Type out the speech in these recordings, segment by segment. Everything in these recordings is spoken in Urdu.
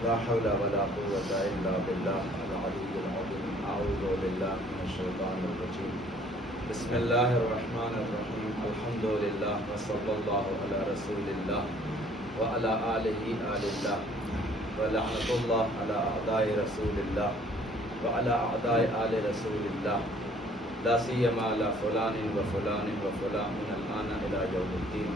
لا حول ولا قوة إلا بالله العلي العظيم. أعوذ بالله من الشيطان الرجيم. بسم الله الرحمن الرحيم. الحمد لله وصلى الله على رسول الله وعلى آله آل الله ولعنة الله على أعداء رسول الله وعلى أعداء آل رسول الله لا سيما على فلان وفلان وفلان من الآن إلى يوم الدين.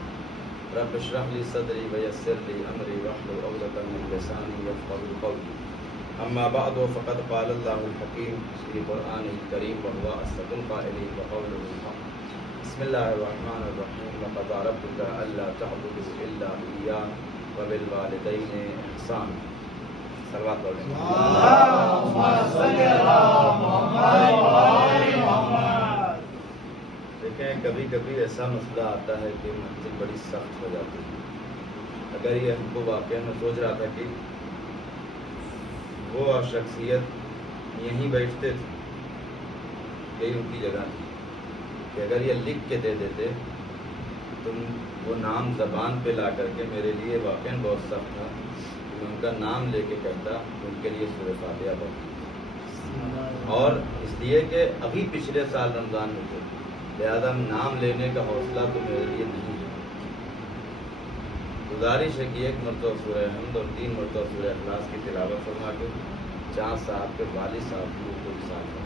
رب اشرح لي صدري ويسر لي امري واحلل عقدة من لساني يفقهوا قولي. اما بعد فقد قال الله الحكيم في قرآنه الكريم وهو اصدق القائلين وقوله الحق. بسم الله الرحمن الرحيم. وقضى ربك الا تعبدوا الا اياه وبالوالدين احسانا. صلوات اللهم صل على محمد وآل محمد. دیکھیں کبھی کبھی ایسا مسئلہ آتا ہے کہ منزل بڑی سخت ہو جاتی ہے. اگر یہ ہم کو واقعہ میں سوچ رہا تھا کہ وہ شخصیت یہیں بیٹھتے تھے، یہی ان کی جگہ تھی، کہ اگر یہ لکھ کے دے دیتے تم وہ نام زبان پہ لا کر کے، میرے لیے واقعہ بہت سخت تھا کہ میں ان کا نام لے کے کرتا، ان کے لیے سورہ فاتحہ پڑھتا. اور اس لیے کہ ابھی پچھلے سال رمضان میں تھے، لہذا نام لینے کا حوصلہ تو میرے لیے نہیں ہے. گزارش ہے کہ 1 مرتبہ سورہ حمد اور 3 مرتبہ سورہ اخلاص کی تلاوت فرما کے جہاں صاحب کے والد صاحب کو کوئی ساتھ ہے.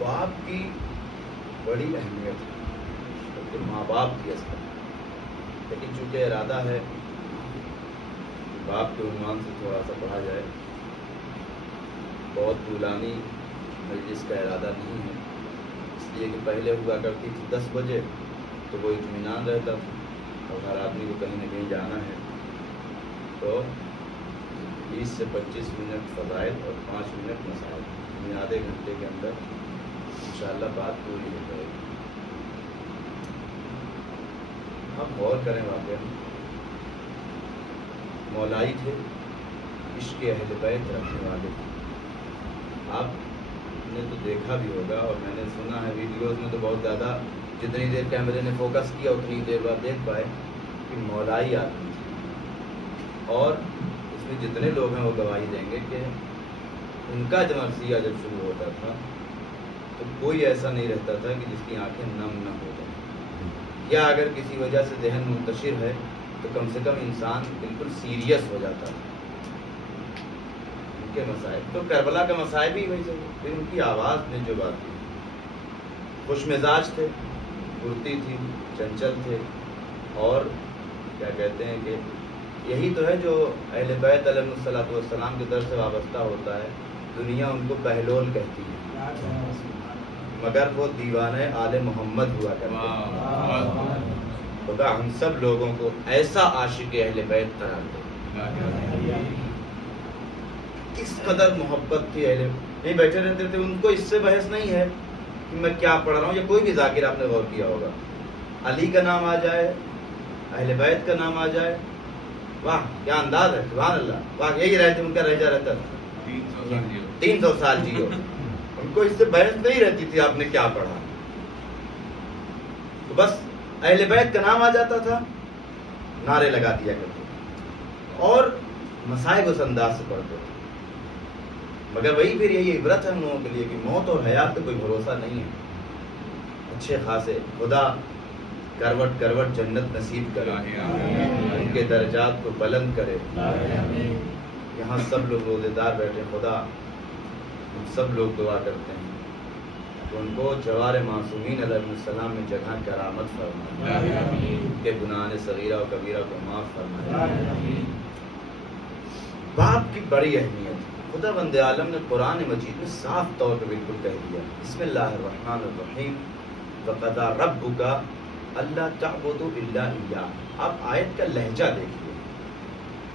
باپ کی بڑی اہمیت ہے، کیونکہ ماں باپ کی اصل، لیکن چونکہ ارادہ ہے باپ کے عنوان سے تھوڑا سا پڑھا جائے. بہت طولانی مجلس کا ارادہ نہیں ہے، اس لیے کہ پہلے ہوا کرتی تھی 10 بجے تو وہ اطمینان رہتا تھا، اور ہر آدمی کو کہیں نہ کہیں جانا ہے تو 20 سے 25 منٹ فضائل اور 5 منٹ مسائل، یعنی آدھے گھنٹے کے اندر انشاءاللہ بات پوری ہو جائے گی. ہم غور کریں واقعہ مولائی تھے، عشق اہل بیت رکھنے والے تھے. آپ نے تو دیکھا بھی ہوگا اور میں نے سنا ہے ویڈیوز میں تو بہت زیادہ، جتنی دیر کیمرے نے فوکس کیا اتنی دیر بعد دیکھ پائے کہ مولائی آدمی تھے. اور اس میں جتنے لوگ ہیں وہ گواہی دیں گے کہ ان کا مرثیہ جب شروع ہوتا تھا تو کوئی ایسا نہیں رہتا تھا کہ جس کی آنکھیں نم نہ ہو جائیں، یا اگر کسی وجہ سے ذہن منتشر ہے تو کم سے کم انسان بالکل سیریس ہو جاتا ہے. ان کے مسائل تو کربلا کا مسائل بھی وہی سے، پھر ان کی آواز نے جو بات کی، خوش مزاج تھے، پھرتی تھی، چنچل تھے، اور کیا کہتے ہیں کہ یہی تو ہے جو اہل بیت علیہ الصلوۃ والسلام کے در سے وابستہ ہوتا ہے. دنیا ان کو بہلول کہتی ہے، مگر وہ دیوانے آل محمد ہوا کرتے ہیں. خدا ہم سب لوگوں کو ایسا عاشق اہل بیت قرار دے. اس قدر محبت تھی اہل، نہیں بیٹھے رہتے تھے. ان کو اس سے بحث نہیں ہے کہ میں کیا پڑھ رہا ہوں، یا کوئی بھی ذاکر آپ نے غور کیا ہوگا، علی کا نام آ جائے، اہل بیت کا نام آ جائے، واہ کیا انداز ہے، سبحان اللہ، واہ یہی رہتے ان کا رہجہ رہتا تھا. 300 سال جیو. ان کو اس سے بحث نہیں رہتی تھی آپ نے کیا پڑھا، تو بس اہل بیت کا نام آ جاتا تھا، نعرے لگا دیا کرتے اور مسائل اس انداز سے پڑھتے تھے. مگر وہی پھر یہی عبرت ہے ہم لوگوں کے لیے کہ موت اور حیات کا کوئی بھروسہ نہیں ہے. اچھے خاصے خدا کروٹ کروٹ جنت نصیب کرے، ان کے درجات کو بلند کرے۔ یہاں سب لوگ روزے دار بیٹھے، خدا ہم سب لوگ دعا کرتے ہیں کہ ان کو جوار معصومین علیہ السلام میں جگہ کرامت فرمائے، ان کے گناہ صغیرہ و کبیرہ کو معاف فرمائے۔ باپ کی بڑی اہمیت خدا بند عالم نے قرآن مجید میں صاف طور پہ بالکل کہہ دیا۔ بسم اللہ الرحمن الرحیم، وَقَضَىٰ رَبُّكَ أَلَّا تَعْبُدُوا إِلَّا إِيَّاهُ۔ آپ آیت کا لہجہ دیکھیے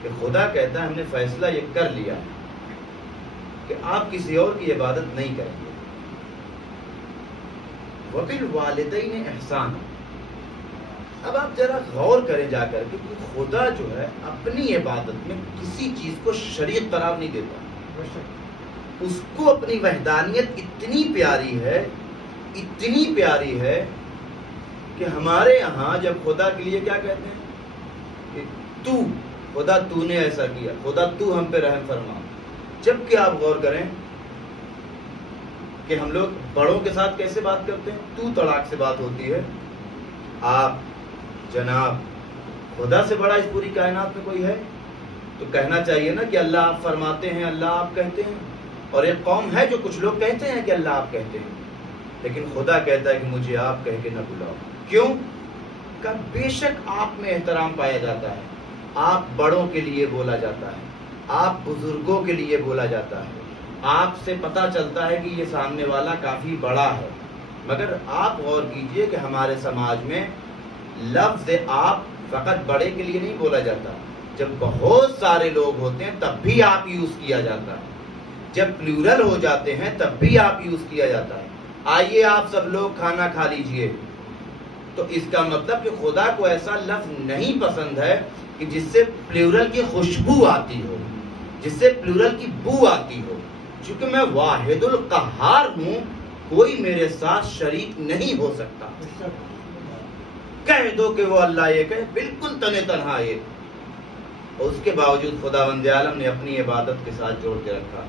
کہ خدا کہتا ہے ہم نے فیصلہ یہ کر لیا کہ آپ کسی اور کی عبادت نہیں کریں گے۔ وَبِالْوَالِدَيْنِ إِحْسَانًا۔ اب آپ ذرا غور کریں جا کر کہ خدا جو ہے اپنی عبادت میں کسی چیز کو شریک قرار نہیں دیتا۔ اس کو اپنی وحدانیت اتنی پیاری ہے کہ ہمارے یہاں جب خدا کے لیے کیا کہتے ہیں کہ خدا تو نے ایسا کیا، خدا تو ہم پہ رحم فرما۔ جبکہ آپ غور کریں کہ ہم لوگ بڑوں کے ساتھ کیسے بات کرتے ہیں، تو تڑاک سے بات ہوتی ہے، آپ جناب۔ خدا سے بڑا اس پوری کائنات میں کوئی ہے؟ تو کہنا چاہیے نا کہ اللہ آپ فرماتے ہیں، اللہ آپ کہتے ہیں۔ اور ایک قوم ہے جو کچھ لوگ کہتے ہیں کہ اللہ آپ کہتے ہیں، لیکن خدا کہتا ہے کہ مجھے آپ کہہ کے نہ بلاؤ۔ کیوں؟ کہ بے شک آپ میں احترام پایا جاتا ہے، آپ بڑوں کے لیے بولا جاتا ہے، آپ بزرگوں کے لیے بولا جاتا ہے، آپ سے پتہ چلتا ہے کہ یہ سامنے والا کافی بڑا ہے۔ مگر آپ غور کیجئے کہ ہمارے سماج میں لفظ آپ فقط بڑے کے لیے نہیں بولا جاتا، جب بہت سارے لوگ ہوتے ہیں تب بھی آپ یوز کیا جاتا ہے، جب پلورل ہو جاتے ہیں تب بھی آپ یوز کیا جاتا ہے۔ آئیے آپ سب لوگ کھانا کھا لیجئے، تو اس کا مطلب کہ خدا کو ایسا لفظ نہیں پسند ہے کہ جس سے پلورل کی خوشبو آتی ہو، جس سے پلورل کی بو آتی ہو۔ چونکہ میں واحد القہار ہوں، کوئی میرے ساتھ شریک نہیں ہو سکتا۔ کہہ دو کہ وہ اللہ ایک ہے، بالکل تنے تنہا ایک، اور اس کے باوجود خداوند عالم نے اپنی عبادت کے ساتھ جوڑ کے رکھا۔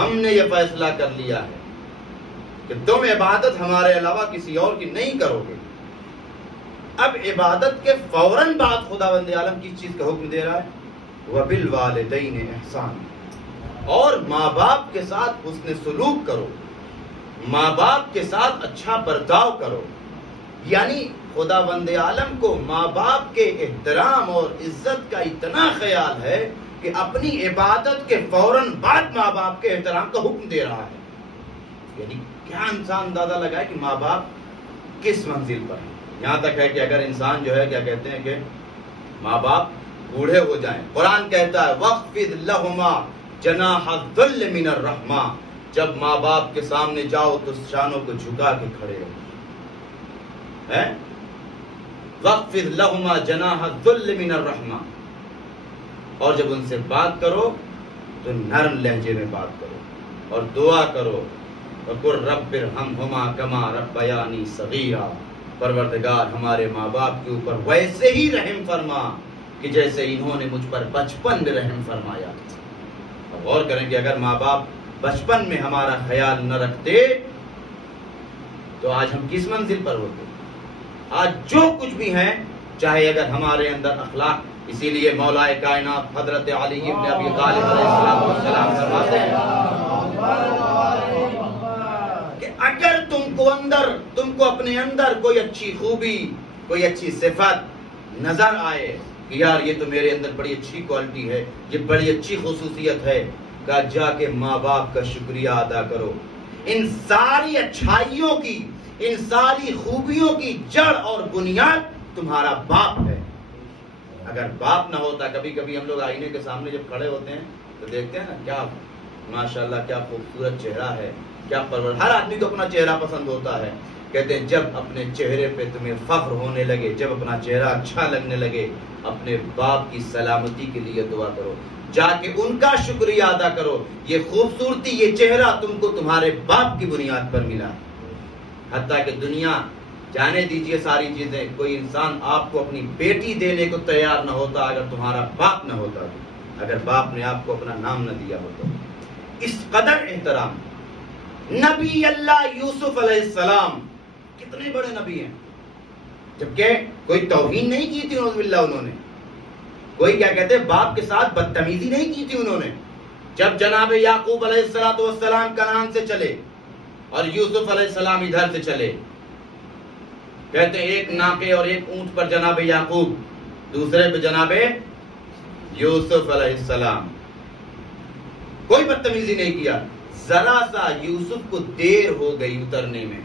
ہم نے یہ فیصلہ کر لیا ہے کہ تم عبادت ہمارے علاوہ کسی اور کی نہیں کرو گے۔ اب عبادت کے فوراً بعد خداوند عالم کس چیز کا حکم دے رہا ہے؟ وَبِالْوَالِدَيْنِ إِحْسَانًا، اور ماں باپ کے ساتھ حسن سلوک کرو، ماں باپ کے ساتھ اچھا برتاؤ کرو۔ یعنی خداوند عالم کو ماں باپ کے احترام اور عزت کا اتنا خیال ہے کہ اپنی عبادت کے فوراً بعد ماں باپ کے احترام کا حکم دے رہا ہے۔ یعنی کیا انسان اندازہ لگائے کہ ماں باپ کس منزل پر ہے۔ یہاں تک ہے کہ اگر انسان جو ہے کیا کہتے ہیں کہ ماں باپ بوڑھے ہو جائیں، قرآن کہتا ہے وَخْفِضْ لَهُمَا جَنَاحَ الذُّلِّ مِنَ الرَّحْمَةِ، جب ماں باپ کے سامنے جاؤ تو شانوں کو جھکا کے کھڑے رہو۔ وَخْفِضْ لَهُمَا جَنَاحَ الذُّلِّ مِنَ الرَّحْمَةِ، اور جب ان سے بات کرو تو نرم لہجے میں بات کرو اور دعا کرو، وَقُلْ رَبِّ ارْحَمْهُمَا كَمَا رَبَّيَانِي صَغِيرًا، پروردگار ہمارے ماں باپ کے اوپر ویسے ہی رحم فرما کہ جیسے انہوں نے مجھ پر بچپن میں رحم فرمایا۔ اب غور کریں کہ اگر ماں باپ بچپن میں ہمارا خیال نہ رکھتے تو آج ہم کس منزل پر ہوتے؟ آج جو کچھ بھی ہیں، چاہے اگر ہمارے اندر اخلاق، اسی لیے مولا کائنات حضرت علی ابن ابی طالب علیہ السلام فرماتے ہیں کہ اگر تم کو اپنے اندر کوئی اچھی خوبی، کوئی اچھی صفت نظر آئے کہ یار یہ تو میرے اندر بڑی اچھی کوالٹی ہے، یہ بڑی اچھی خصوصیت ہے، کہ جا کے ماں باپ کا شکریہ ادا کرو۔ ان ساری اچھائیوں کی، ان ساری خوبیوں کی جڑ اور بنیاد تمہارا باپ ہے۔ اگر باپ نہ ہوتا، کبھی کبھی ہم لوگ آئینے کے سامنے جب کھڑے ہوتے ہیں تو دیکھتے ہیں نا، کیا ماشاءاللہ کیا خوبصورت چہرہ ہے، کیا پرور، ہر آدمی کو اپنا چہرہ پسند ہوتا ہے۔ کہتے ہیں جب اپنے چہرے پہ تمہیں فخر ہونے لگے، جب اپنا چہرہ اچھا لگنے لگے، اپنے باپ کی سلامتی کے لیے دعا کرو، جا کے ان کا شکریہ ادا کرو۔ یہ خوبصورتی، یہ چہرہ تم کو تمہارے باپ کی بنیاد پر ملا۔ حتیٰ کہ دنیا جانے دیجئے ساری چیزیں، کوئی انسان آپ کو اپنی بیٹی دینے کو تیار نہ ہوتا اگر تمہارا باپ نہ ہوتا، اگر باپ نے آپ کو اپنا نام نہ دیا ہوتا۔ اس قدر احترام۔ نبی اللہ یوسف علیہ السلام کتنے بڑے نبی ہیں، جبکہ کوئی توہین نہیں کی تھی نعوذ باللہ انہوں نے، کوئی کیا کہتے ہیں باپ کے ساتھ بدتمیزی نہیں کی تھی انہوں نے. جب جناب یعقوب علیہ السلام کنعان سے چلے اور یوسف علیہ السلام ادھر سے چلے، کہتے ہیں ایک ناقے اور ایک اونٹ پر جناب یعقوب، دوسرے پہ جناب یوسف علیہ السلام، کوئی بدتمیزی نہیں کیا. ذرا سا یوسف کو دیر ہو گئی اترنے میں،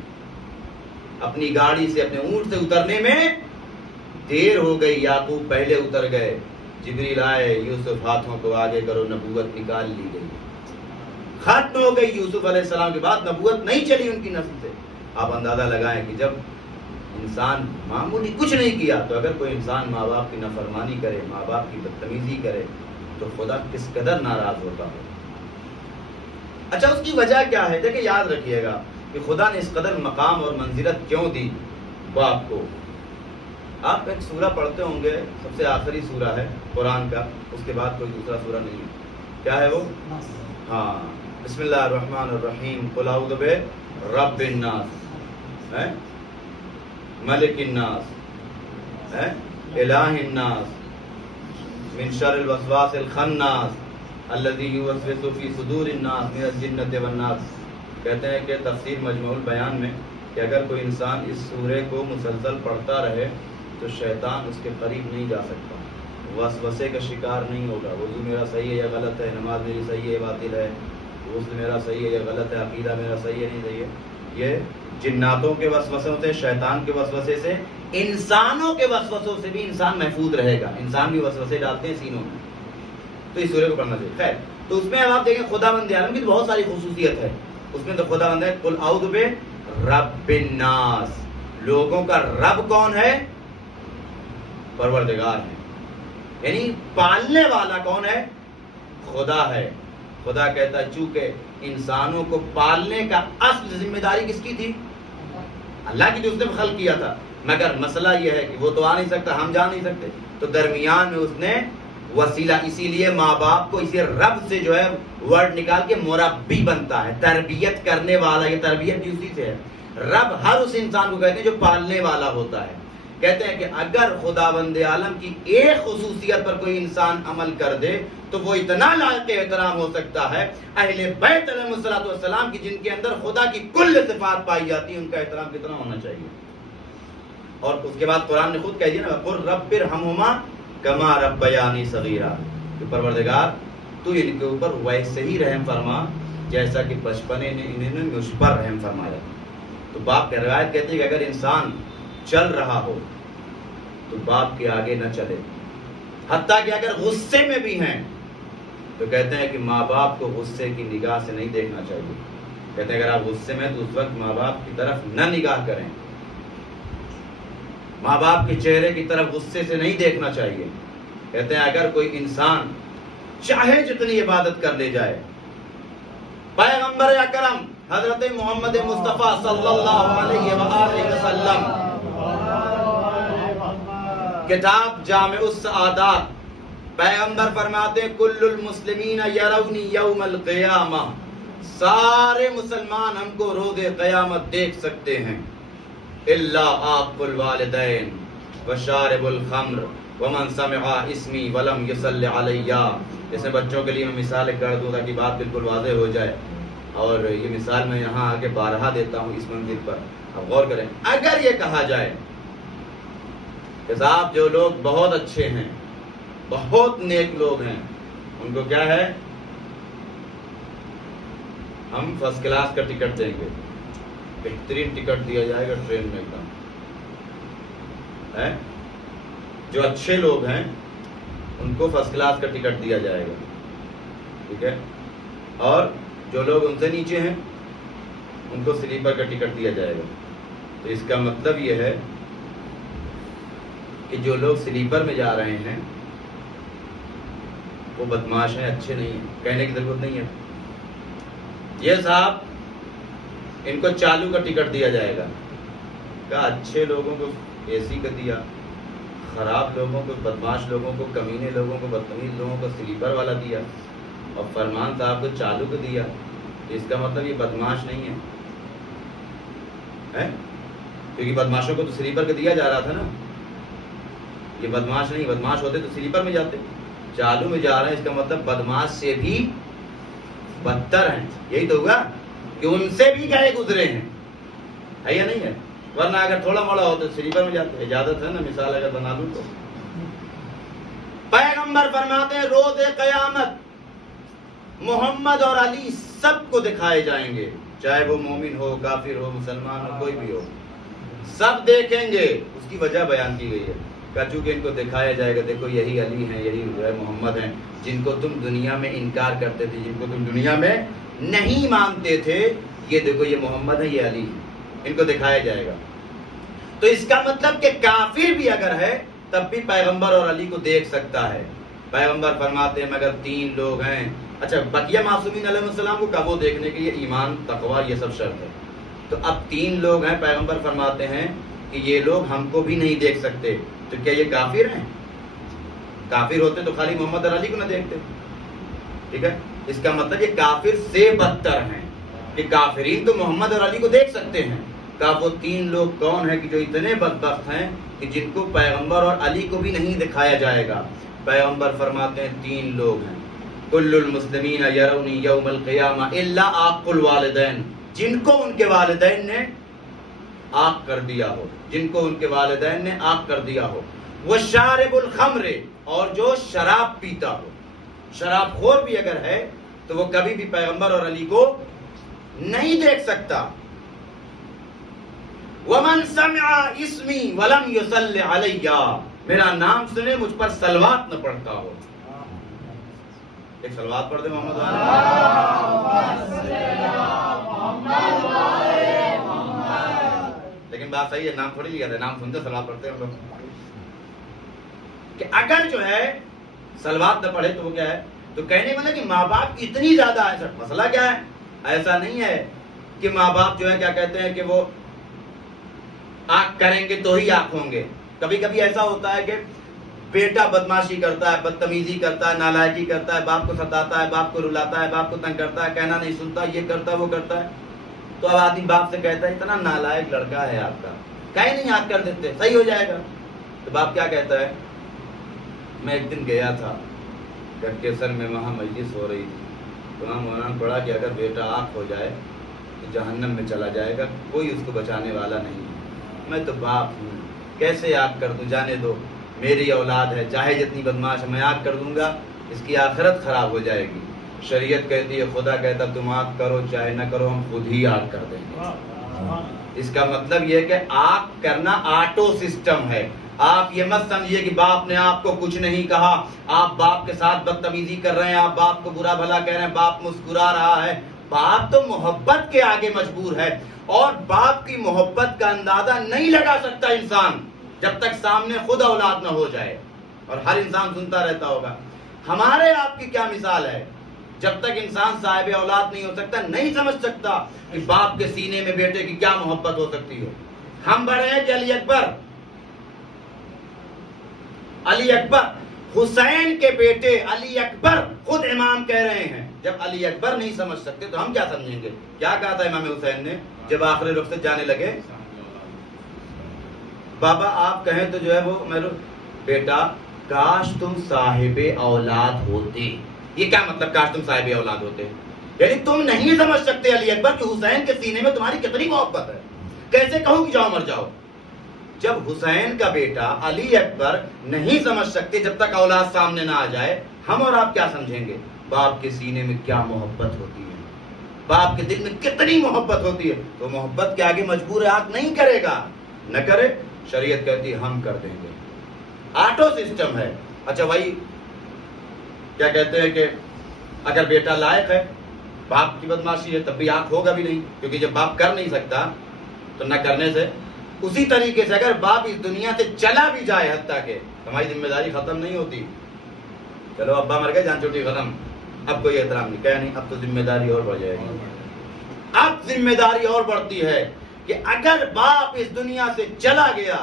اپنی گاڑی سے اپنے اونٹ سے اترنے میں دیر ہو گئی. یعقوب پہلے اتر گئے، جبریل آئے، یوسف ہاتھوں کو آگے کرو، نبوت نکال لی گئی، ختم ہو گئی. یوسف علیہ السلام کے بعد نبوت نہیں چلی ان کی نسل سے. آپ اندازہ لگائیں کہ جب انسان معمولی کچھ نہیں کیا تو اگر کوئی انسان ماں باپ کی نافرمانی کرے، ماں باپ کی بدتمیزی کرے تو خدا کس قدر ناراض ہوتا ہے. اچھا اس کی وجہ کیا ہے؟ دیکھیں یاد رکھیے گا کہ خدا نے اس قدر مقام اور منزلت کیوں دی باپ کو. آپ ایک سورہ پڑھتے ہوں گے، سب سے آخری سورہ ہے قرآن کا، اس کے بعد کوئی دوسرا سورہ نہیں ہے. کیا ہے وہ؟ ہاں، بسم اللہ الرحمن الرحیم، قل اعوذ برب الناس، ملک الناس، الہ الناس، من شر الوسواس الخناس الذی یوسوس فی صدور الناس من الجنۃ والناس. کہتے ہیں کہ تفسیر مجموع البیان میں کہ اگر کوئی انسان اس سورے کو مسلسل پڑھتا رہے تو شیطان اس کے قریب نہیں جا سکتا، وسوسے کا شکار نہیں ہوگا. وضو میرا صحیح ہے یا غلط ہے، نماز میری صحیح ہے باطل ہے، غسل میرا صحیح ہے یا غلط ہے، عقیدہ میرا صحیح ہے نہیں صحیح ہے. یہ جناتوں کے وسوسوں سے، شیطان کے وسوسے سے، انسانوں کے وسوسوں سے بھی انسان محفوظ رہے گا. انسان بھی وسوسے ڈالتے ہیں سینوں میں، تو اس سورے کو پڑھنا چاہیے. خیر، تو اس میں اب آپ دیکھیں خداوند عالم کی بہت ساری خصوصیت ہے. اس میں تو خداوند ہے قل اعوذ برب الناس، لوگوں کا رب کون ہے؟ پروردگار ہے، یعنی پالنے والا کون ہے؟ خدا ہے. خدا کہتا ہے چونکہ انسانوں کو پالنے کا اصل ذمہ داری کس کی تھی؟ اللہ کی، جو اس نے خلق کیا تھا. مگر مسئلہ یہ ہے کہ وہ تو آ نہیں سکتا، ہم جا نہیں سکتے، تو درمیان میں اس نے وسیلہ، اسی لیے ماں باپ کو اسی رب سے جو ہے ورڈ نکال کے مربی بنتا ہے، تربیت کرنے والا. یہ تربیت بھی اسی سے ہے. رب ہر اس انسان کو کہتے ہیں جو پالنے والا ہوتا ہے. کہتے ہیں کہ اگر خداوند عالم کی ایک خصوصیت پر کوئی انسان عمل کر دے تو وہ اتنا لائق احترام ہو سکتا ہے. اہل بیت علیہ السلام کی جن کے اندر خدا کی کل صفات پائی جاتی ہیں، ان کا احترام کتنا ہونا چاہیے. اور اس کے بعد قرآن نے خود کہہ دیا نا، قل رب ارحمہما کما ربیانی صغیرا، کہ پروردگار تو ان کے اوپر ویسے ہی رحم فرما جیسا کہ بچپنے نے انہوں نے مجھ پر رحم فرمایا. تو باپ کی روایت کہتی ہے کہ اگر انسان چل رہا ہو تو باپ کے آگے نہ چلے، حتیٰ کہ اگر غصے میں بھی ہیں تو کہتے ہیں کہ ماں باپ کو غصے کی نگاہ سے نہیں دیکھنا چاہیے. کہتے ہیں اگر آپ غصے میں تو اس وقت ماں باپ کی طرف نہ نگاہ کریں، ماں باپ کے چہرے کی طرف غصے سے نہیں دیکھنا چاہیے. کہتے ہیں اگر کوئی انسان چاہے جتنی عبادت کر لے جائے، پیغمبر اکرم حضرت محمد مصطفیٰ صلی اللہ علیہ وآلہ وسلم، کتاب جامع السعادات، پیغمبر فرماتے ہیں کل المسلمین یرونی یوم القیامہ، سارے مسلمان ہم کو روز قیامت دیکھ سکتے ہیں، الا عاق الوالدین وشارب الخمر ومن سمع اسمی ولم یصلی علیہ. جیسے بچوں کے لیے میں مثال کر دوں تاکہ بات بالکل واضح ہو جائے، اور یہ مثال میں یہاں آگے بارہا دیتا ہوں اس منزل پر، اب غور کریں. اگر یہ کہا جائے کہ صاحب جو لوگ بہت اچھے ہیں، بہت نیک لوگ ہیں، ان کو کیا ہے، ہم فرسٹ کلاس کا ٹکٹ دیں گے، بہترین ٹکٹ دیا جائے گا ٹرین میں کا ہے. جو اچھے لوگ ہیں ان کو فرسٹ کلاس کا ٹکٹ دیا جائے گا، ٹھیک ہے، اور جو لوگ ان سے نیچے ہیں ان کو سلیپر کا ٹکٹ دیا جائے گا. تو اس کا مطلب یہ ہے کہ جو لوگ سلیپر میں جا رہے ہیں وہ بدماش ہیں، اچھے نہیں ہیں، کہنے کی ضرورت نہیں ہے. یہ صاحب ان کو چالو کا ٹکٹ دیا جائے گا. کہا اچھے لوگوں کو اے سی کا دیا، خراب لوگوں کو، بدماش لوگوں کو، کمینے لوگوں کو، بدتمیز لوگوں کو سلیپر والا دیا، اور فرمان صاحب کو چالو کو دیا. اس کا مطلب یہ بدماش نہیں ہے. کیونکہ بدماشوں کو تو سلیپر کا دیا جا رہا تھا نا. یہ بدماش نہیں، بدماش ہوتے تو سلیپر میں جاتے. چالو میں جا رہے ہیں، اس کا مطلب بدماش سے بھی بدتر ہیں. یہی تو ہوگا کہ ان سے بھی گئے گزرے ہیں، ہے یا نہیں ہے؟ ورنہ اگر تھوڑا موڑا ہو تو سلیپر میں جاتے. اجازت ہے نا مثال اگر بنا دوں تو. پیغمبر فرماتے ہیں روز قیامت محمد اور علی سب کو دکھائے جائیں گے، چاہے وہ مومن ہو، کافر ہو، مسلمان ہو، کوئی بھی ہو، سب دیکھیں گے. اس کی وجہ بیان کی گئی ہے کہ چونکہ ان کو دکھایا جائے گا، دیکھو یہی علی ہیں، یہی جو ہے محمد ہیں، جن کو تم دنیا میں انکار کرتے تھے، جن کو تم دنیا میں نہیں مانتے تھے، یہ دیکھو یہ محمد ہے، یہ علی ہے. ان کو دکھایا جائے گا. تو اس کا مطلب کہ کافر بھی اگر ہے تب بھی پیغمبر اور علی کو دیکھ سکتا ہے. پیغمبر فرماتے ہیں مگر 3 لوگ ہیں. اچھا بقیہ معصومین علیہ السلام کو کب وہ دیکھنے کے لیے ایمان، تقوی، یہ سب شرط ہے. تو اب 3 لوگ ہیں، پیغمبر فرماتے ہیں کہ یہ لوگ ہم کو بھی نہیں دیکھ سکتے. تو کیا یہ کافر ہیں؟ کافر ہوتے تو خالی محمد اور علی کو نہ دیکھتے. ٹھیک ہے، اس کا مطلب یہ کافر سے بدتر ہیں کہ کافرین تو محمد اور علی کو دیکھ سکتے ہیں. کہ وہ 3 لوگ کون ہیں کہ جو اتنے بدبخت ہیں کہ جن کو پیغمبر اور علی کو بھی نہیں دکھایا جائے گا. پیغمبر فرماتے ہیں 3 لوگ ہیں. کل المسلمین یرونی یوم القیامہ الا عاق الوالدین، جن کو ان کے والدین نے عاق کر دیا ہو، جن کو ان کے والدین نے عاق کر دیا ہو. والشارب الخمر، اور جو شراب پیتا ہو. شراب خور بھی اگر ہے تو وہ کبھی بھی پیغمبر اور علی کو نہیں دیکھ سکتا. ومن سمع اسمی ولم یصلی علی، میرا نام سنے مجھ پر صلوات نہ پڑھتا ہو. ایک صلوات پڑھ دے محمد لیکن بات صحیح ہے، نام تھوڑی لیا تھا، نام سنتے صلوات پڑھتے ہیں ہم لوگ. کہ اگر جو ہے صلوات نہ پڑھے تو وہ کیا ہے؟ تو کہنے والا کہ ماں باپ کی اتنی زیادہ ایسا مسئلہ کیا ہے؟ ایسا نہیں ہے کہ ماں باپ جو ہے کیا کہتے ہیں کہ وہ آنکھ کریں گے تو ہی آنکھ ہوں گے. کبھی کبھی ایسا ہوتا ہے کہ بیٹا بدماشی کرتا ہے، بدتمیزی کرتا ہے، نالائکی کرتا ہے، باپ کو ستاتا ہے، باپ کو رلاتا ہے، باپ کو تنگ کرتا ہے، کہنا نہیں سنتا، یہ کرتا ہے وہ کرتا ہے. تو اب آدمی باپ سے کہتا ہے اتنا نالائق لڑکا ہے آپ کا، کہیں نہیں آنکھ کر دیتے، صحیح ہو جائے گا. تو باپ کیا کہتا ہے؟ میں ایک دن گیا تھا گھٹکیسر میں، وہاں مجلس ہو رہی تھی، تو وہاں مولانا پڑھا کہ اگر بیٹا آنکھ ہو جائے تو جہنم میں چلا جائے گا، کوئی اس کو بچانے والا نہیں ہے. میں تو باپ ہوں، کیسے آنکھ کر دوں؟ جانے دو، میری اولاد ہے، چاہے جتنی بدماش ہے، میں آنکھ کر دوں گا اس کی آخرت خراب ہو جائے گی. شریعت کہتی ہے، خدا کہتا تم آنکھ کرو چاہے نہ کرو، ہم خود ہی آنکھ کر دیں گے. اس کا مطلب یہ کہ آنکھ کرنا آٹو سسٹم ہے. آپ یہ مت سمجھیے کہ باپ نے آپ کو کچھ نہیں کہا، آپ باپ کے ساتھ بدتمیزی کر رہے ہیں، آپ باپ کو برا بھلا کہہ رہے ہیں، باپ مسکرا رہا ہے. باپ تو محبت کے آگے مجبور ہے، اور باپ کی محبت کا اندازہ نہیں لگا سکتا انسان جب تک سامنے خود اولاد نہ ہو جائے. اور ہر انسان سنتا رہتا ہوگا. ہمارے آپ کی کیا مثال ہے؟ جب تک انسان صاحب اولاد نہیں ہو سکتا، نہیں سمجھ سکتا کہ باپ کے سینے میں بیٹے کی کیا محبت ہو سکتی ہے. ہم بڑے ہیں کہ علی اکبر، علی اکبر حسین کے بیٹے علی اکبر خود امام کہہ رہے ہیں. جب علی اکبر نہیں سمجھ سکتے تو ہم کیا سمجھیں گے؟ کیا کہا تھا امام حسین نے جب آخری رخصت جانے لگے؟ بابا آپ کہیں تو جو ہے وہ میرے بیٹا کاش تم صاحب اولاد ہوتے. یہ کیا مطلب کاش تم صاحب اولاد ہوتے؟ یعنی تم نہیں سمجھ سکتے علی اکبر کہ حسین کے سینے میں تمہاری کتنی محبت ہے. کیسے کہوں کہ جاؤ مر جاؤ؟ جب حسین کا بیٹا علی اکبر نہیں سمجھ سکتے جب تک اولاد سامنے نہ آ جائے، ہم اور آپ کیا سمجھیں گے؟ باپ کے سینے میں کیا محبت ہوتی ہے، باپ کے دل میں کتنی محبت ہوتی ہے. تو محبت کے آگے مجبور ہے، آنکھ نہیں کرے گا، نہ کرے. شریعت کہتی ہے ہم کر دیں گے. آٹو سسٹم ہے. اچھا وہی کیا کہتے ہیں کہ اگر بیٹا لائق ہے، باپ کی بدماشی ہے، تب بھی آنکھ ہوگا بھی نہیں، کیونکہ جب باپ کر نہیں سکتا تو نہ کرنے سے. اسی طریقے سے اگر باپ اس دنیا سے چلا بھی جائے حتیٰ کہ ہماری ذمہ داری ختم نہیں ہوتی. چلو ابا مر گئے، جان چھوٹی ختم، اب کوئی احترام نہیں، کہہ نہیں، اب تو ذمہ داری اور بڑھ جائے گی. اب ذمہ داری اور بڑھتی ہے کہ اگر باپ اس دنیا سے چلا گیا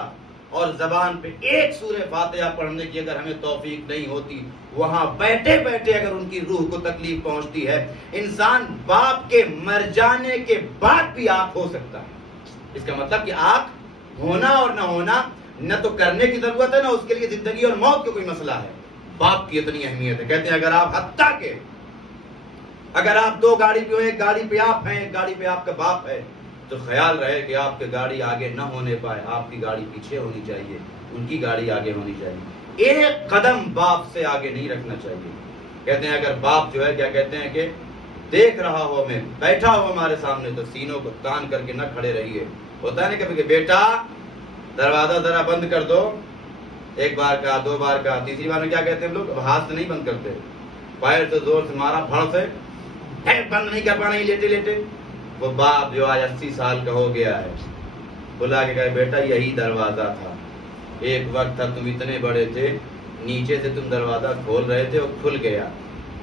اور زبان پہ ایک سورہ فاتحہ پڑھنے کی اگر ہمیں توفیق نہیں ہوتی، وہاں بیٹھے بیٹھے اگر ان کی روح کو تکلیف پہنچتی ہے، انسان باپ کے مر جانے کے بعد بھی آنکھ ہو سکتا ہے. اس کا مطلب کہ آنکھ ہونا اور نہ ہونا نہ تو کرنے کی ضرورت ہے، نہ اس کے لیے زندگی اور موت کا کوئی مسئلہ ہے. باپ کی اتنی اہمیت ہے. کہتے ہیں اگر آپ حتیٰ کہ اگر آپ دو گاڑی پہ ہو، ایک گاڑی پہ آپ ہیں، ایک گاڑی پہ آپ کا باپ ہے، تو خیال رہے کہ آپ کی گاڑی آگے نہ ہونے پائے، آپ کی گاڑی پیچھے ہونی چاہیے، ان کی گاڑی آگے ہونی چاہیے. ایک قدم باپ سے آگے نہیں رکھنا چاہیے. کہتے ہیں اگر باپ جو ہے کیا کہتے ہیں کہ دیکھ رہا ہو ہمیں، بیٹھا ہو ہمارے سامنے، تو سینوں کو تان کر کے نہ کھڑے رہیے. ہوتا ہے نا کبھی کہ بیٹا دروازہ ذرا بند کر دو، ایک بار کا، دو بار کا، تیسری بار میں کیا کہتے ہیں ہم لوگ؟ اب ہاتھ سے نہیں بند کرتے، پیر سے زور سے مارا، پھڑ سے بند نہیں کر پا رہے لیٹے لیٹے. وہ باپ جو آج 80 سال کا ہو گیا ہے بلا کے کہے بیٹا یہی دروازہ تھا، ایک وقت تھا تم اتنے بڑے تھے، نیچے سے تم دروازہ کھول رہے تھے اور کھل گیا،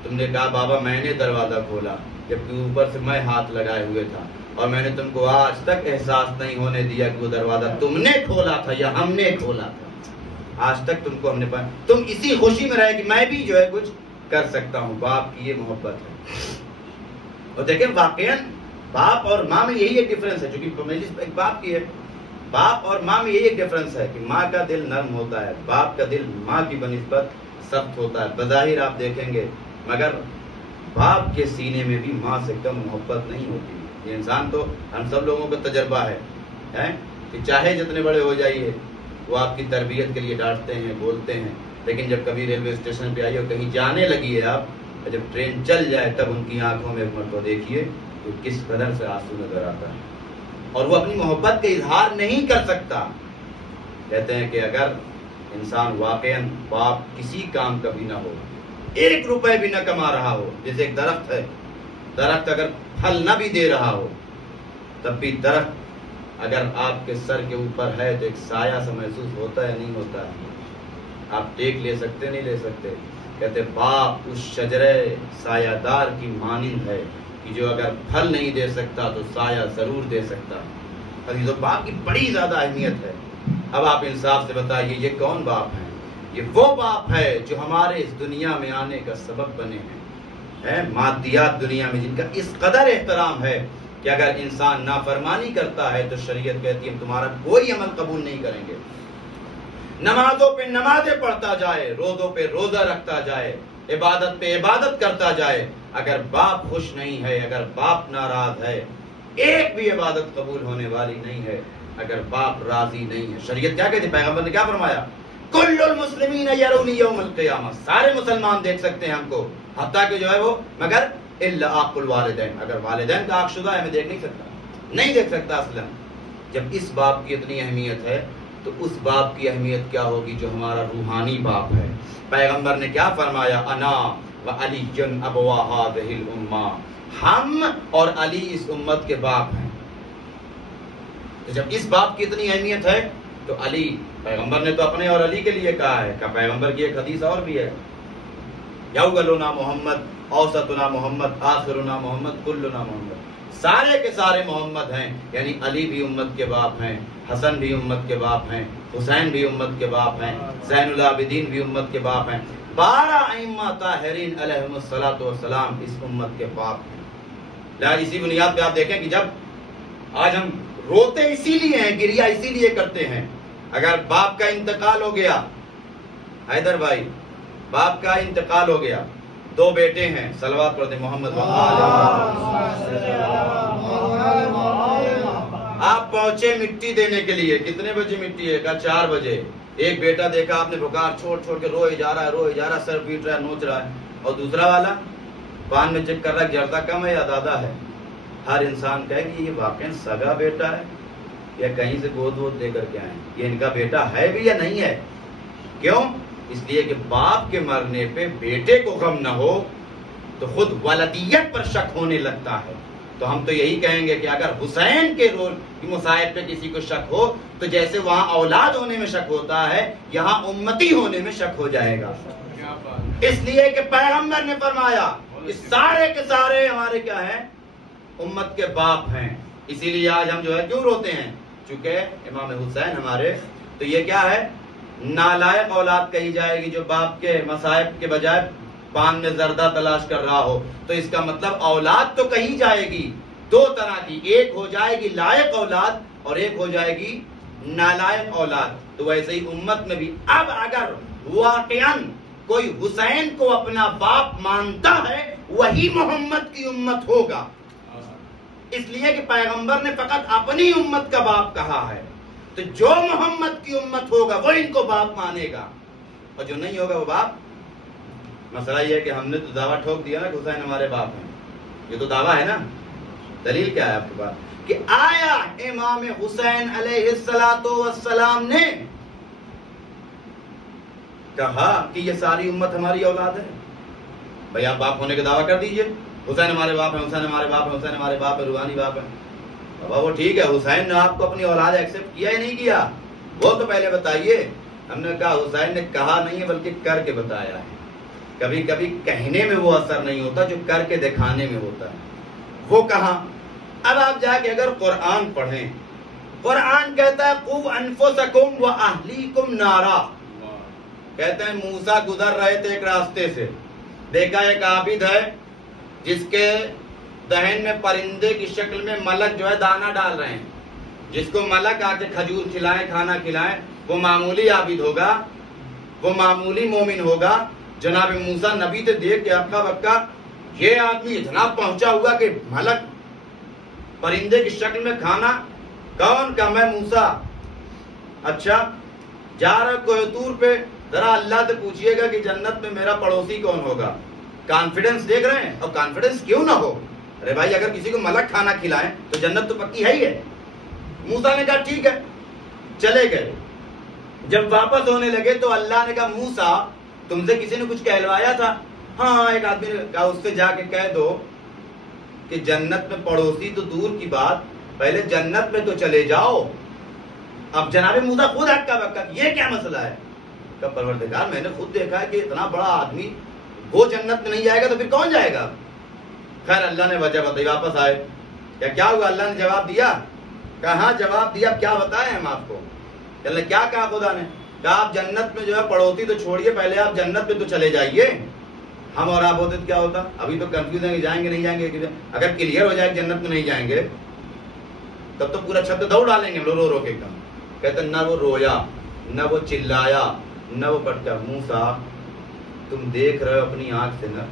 تم نے کہا بابا میں نے دروازہ کھولا، جبکہ اوپر سے میں ہاتھ لگائے ہوئے تھا، اور میں نے تم کو آج تک احساس نہیں ہونے دیا کہ وہ دروازہ تم نے کھولا تھا یا ہم نے کھولا تھا. آج تک تم کو ہم نے پایا، تم اسی خوشی میں رہے کہ میں بھی جو ہے کچھ کر سکتا ہوں. باپ کی یہ محبت ہے. اور دیکھیں واقعا باپ اور ماں میں یہی ایک ڈفرنس ہے، چونکہ مجلس ایک باپ کی ہے، باپ اور ماں میں یہی ایک ڈفرنس ہے کہ ماں کا دل نرم ہوتا ہے، باپ کا دل ماں کی بنسبت سخت ہوتا ہے. بظاہر آپ دیکھیں گے مگر باپ کے سینے میں بھی ماں سے کم محبت نہیں ہوتی. یہ انسان تو ہم سب لوگوں کا تجربہ ہے کہ چاہے جتنے بڑے ہو جائیے وہ آپ کی تربیت کے لیے ڈانٹتے ہیں، بولتے ہیں، لیکن جب کبھی ریلوے اسٹیشن پہ آئیے اور کہیں جانے لگی ہے آپ، جب ٹرین چل جائے تب ان کی آنکھوں میں ایک مرتبہ دیکھیے کہ کس قدر سے آنسو نظر آتا ہے، اور وہ اپنی محبت کا اظہار نہیں کر سکتا. کہتے ہیں کہ اگر انسان واقعاً باپ کسی کام کا بھی نہ ہو، 1 روپے بھی نہ کما رہا ہو، جیسے ایک درخت ہے، درخت اگر پھل نہ بھی دے رہا ہو تب بھی درخت اگر آپ کے سر کے اوپر ہے تو ایک سایہ سا محسوس ہوتا ہے نہیں ہوتا ہے؟ آپ ٹیک لے سکتے نہیں لے سکتے. کہتے باپ اس شجرے سایہ دار کی مانند ہے کہ جو اگر پھل نہیں دے سکتا تو سایہ ضرور دے سکتا. عزیزو باپ کی بڑی زیادہ اہمیت ہے. اب آپ انصاف سے بتائیے یہ کون باپ ہیں؟ یہ وہ باپ ہے جو ہمارے اس دنیا میں آنے کا سبب بنے ہیں، مادیات دنیا میں جن کا اس قدر احترام ہے کہ اگر انسان نافرمانی کرتا ہے تو شریعت کہتی ہے ہم تمہارا کوئی عمل قبول نہیں کریں گے. نمازوں پہ نمازیں پڑھتا جائے، روزوں پہ روزہ رکھتا جائے، عبادت پہ عبادت کرتا جائے، اگر باپ خوش نہیں ہے، اگر باپ ناراض ہے، ایک بھی عبادت قبول ہونے والی نہیں ہے اگر باپ راضی نہیں ہے. شریعت کیا کہتی ہے؟ پیغمبر نے کیا فرمایا؟ کل المسلمین یرونی یوم القیامہ، سارے مسلمان دیکھ سکتے ہیں ہم کو، حتیٰ کہ جو ہے وہ مگر الا عاق الوالدین، اگر والدین کا عاق شدہ ہے میں دیکھ نہیں سکتا، نہیں دیکھ سکتا. اصلا جب اس باپ کی اتنی اہمیت ہے تو اس باپ کی اہمیت کیا ہوگی جو ہمارا روحانی باپ ہے. پیغمبر نے کیا فرمایا؟ انا وعلی ابوا هذه الامہ، ہم اور علی اس امت کے باپ ہیں. تو جب اس باپ کی اتنی اہمیت ہے تو علی، پیغمبر نے تو اپنے اور علی کے لیے کہا ہے کہ پیغمبر کی ایک حدیث اور بھی ہے، یوگلنا محمد، اوسطنا محمد، آخرنا محمد، کلنا محمد، سارے کے سارے محمد ہیں. یعنی علی بھی امت کے باپ ہیں، حسن بھی امت کے باپ ہیں، حسین بھی امت کے باپ ہیں، زین العابدین بھی امت کے باپ ہیں. 12 ائمہ طاہرین علیہم الصلوۃ والسلام اس امت کے باپ ہیں. لہٰذا اسی بنیاد پہ آپ دیکھیں کہ جب آج ہم روتے اسی لیے ہیں، گریہ اسی لیے کرتے ہیں. اگر باپ کا انتقال ہو گیا، حیدر بھائی باپ کا انتقال ہو گیا، 2 بیٹے ہیں، صلوات پڑھتے محمد آپ پہنچے مٹی دینے کے لیے. کتنے بجے مٹی ہے؟ کہا 4 بجے. ایک بیٹا دیکھا آپ نے بخار چھوڑ چھوڑ کے روئے جا رہا ہے، سر پیٹ رہا ہے، نوچ رہا ہے، اور دوسرا والا پان میں چیک کر رہا ہے جردہ کم ہے یا دادا ہے. ہر انسان کہے کہ یہ واقعی سگا بیٹا ہے یا کہیں سے گود وود دے کر کے آئے، یہ ان کا بیٹا ہے بھی یا نہیں ہے. کیوں؟ اس لیے کہ باپ کے مرنے پہ بیٹے کو غم نہ ہو تو خود ولدیت پر شک ہونے لگتا ہے. تو ہم تو یہی کہیں گے کہ اگر حسین کے رول کی مصائب پہ کسی کو شک ہو تو جیسے وہاں اولاد ہونے میں شک ہوتا ہے یہاں امتی ہونے میں شک ہو جائے گا. اس لیے کہ پیغمبر نے فرمایا کہ سارے کے سارے ہمارے کیا ہیں؟ امت کے باپ ہیں. اسی لیے آج ہم جو ہے کیوں روتے ہیں؟ چونکہ امام حسین ہمارے، تو یہ کیا ہے؟ نالائق اولاد کہی جائے گی جو باپ کے مصائب کے بجائے پان میں زردہ تلاش کر رہا ہو. تو اس کا مطلب اولاد تو کہی جائے گی 2 طرح کی، ایک ہو جائے گی لائق اولاد اور ایک ہو جائے گی نالائق اولاد، تو ویسے ہی امت میں بھی اب اگر واقعاً کوئی حسین کو اپنا باپ مانتا ہے وہی محمد کی امت ہوگا، اس لیے کہ پیغمبر نے فقط اپنی امت کا باپ کہا ہے، تو جو محمد کی امت ہوگا وہ ان کو باپ مانے گا، اور جو نہیں ہوگا وہ باپ۔ مسئلہ یہ ہے کہ ہم نے تو دعویٰ ٹھوک دیا نا کہ حسین ہمارے باپ ہیں، یہ تو دعویٰ ہے نا، دلیل کیا ہے آپ کے پاس کہ آیا امام حسین علیہ السلام نے کہا کہ یہ ساری امت ہماری اولاد ہے؟ بھئی آپ باپ ہونے کا دعویٰ کر دیجئے، حسین ہمارے باپ ہیں، حسین ہمارے باپ ہیں، حسین ہمارے باپ ہیں، روحانی باپ ہیں۔ بابا وہ ٹھیک ہے، حسین نے آپ کو اپنی اولاد ایکسپٹ کیا ہی نہیں کیا، وہ تو پہلے بتائیے۔ ہم نے کہا حسین نے کہا نہیں ہے بلکہ کر کے بتایا ہے، کبھی کبھی کہنے میں وہ اثر نہیں ہوتا جو کر کے دکھانے میں ہوتا ہے، وہ کہا۔ اب آپ جا کے اگر قرآن پڑھیں، قرآن کہتا ہے قُوْ أَنفُسَكُمْ وَأَهْلِيكُمْ نَارًا، کہتے ہیں موسیٰ گزر رہے تھے ایک راستے سے، دیکھا ایک عابد ہے جس کے دہن میں پرندے کی شکل میں ملک جو ہے دانہ ڈال رہے ہیں، جس کو ملک آ کے کھجور کھلائیں، کھانا کھلائیں، وہ معمولی عابد ہوگا، وہ معمولی مومن ہوگا؟ جناب موسیٰ نبی تھے، دیکھ کے اکا بکا یہ آدمی اتنا پہنچا ہوا کہ ملک پرندے کی شکل میں کھانا، کون کا؟ میں موسیٰ۔ اچھا جا رہا کوہ طور پہ، ذرا اللہ سے پوچھئے گا کہ جنت میں میرا پڑوسی کون ہوگا؟ کانفیڈنس دیکھ رہے ہیں، اور کانفیڈنس کیوں نہ ہو؟ ارے بھائی اگر کسی کو ملک کھانا کھلائیں تو جنت تو پکی ہے ہی ہے۔ موسیٰ نے کہا ٹھیک ہے، چلے گئے۔ جب واپس ہونے لگے تو اللہ نے کہا موسیٰ تم سے کسی نے کچھ کہلوایا تھا؟ ہاں ایک آدمی نے کہا، اس سے جا کے کہہ دو کہ جنت میں پڑوسی تو دور کی بات، پہلے جنت میں تو چلے جاؤ۔ اب جناب موسیٰ خود ہکا بکا، یہ کیا مسئلہ ہے؟ کہ پروردگار میں نے خود دیکھا ہے کہ اتنا بڑا آدمی وہ جنت میں نہیں جائے گا تو پھر کون جائے گا؟ خیر اللہ نے وجہ بتائی، واپس آئے، کیا ہوا؟ اللہ نے جواب دیا؟ کہاں جواب دیا؟ کیا بتائیں ہم آپ کو؟ اللہ کیا کہا خدا نے؟ کہا آپ جنت میں جو ہے پڑوسی تو چھوڑیے، پہلے آپ جنت میں تو چلے جائیے۔ ہم اور آپ ہوتے تو کیا ہوتا؟ ابھی تو کنفیوز ہیں کہ جائیں گے نہیں جائیں گے۔ اگر کلیئر ہو جائے جنت میں نہیں جائیں گے تب تو پورا چھت دوڑ ڈالیں گے رو رو کے ایک دم۔ کہتے نہ وہ رویا، نہ وہ چلایا، نہ وہ پٹکا۔ موسیٰ تم دیکھ رہے ہو اپنی آنکھ سے نا،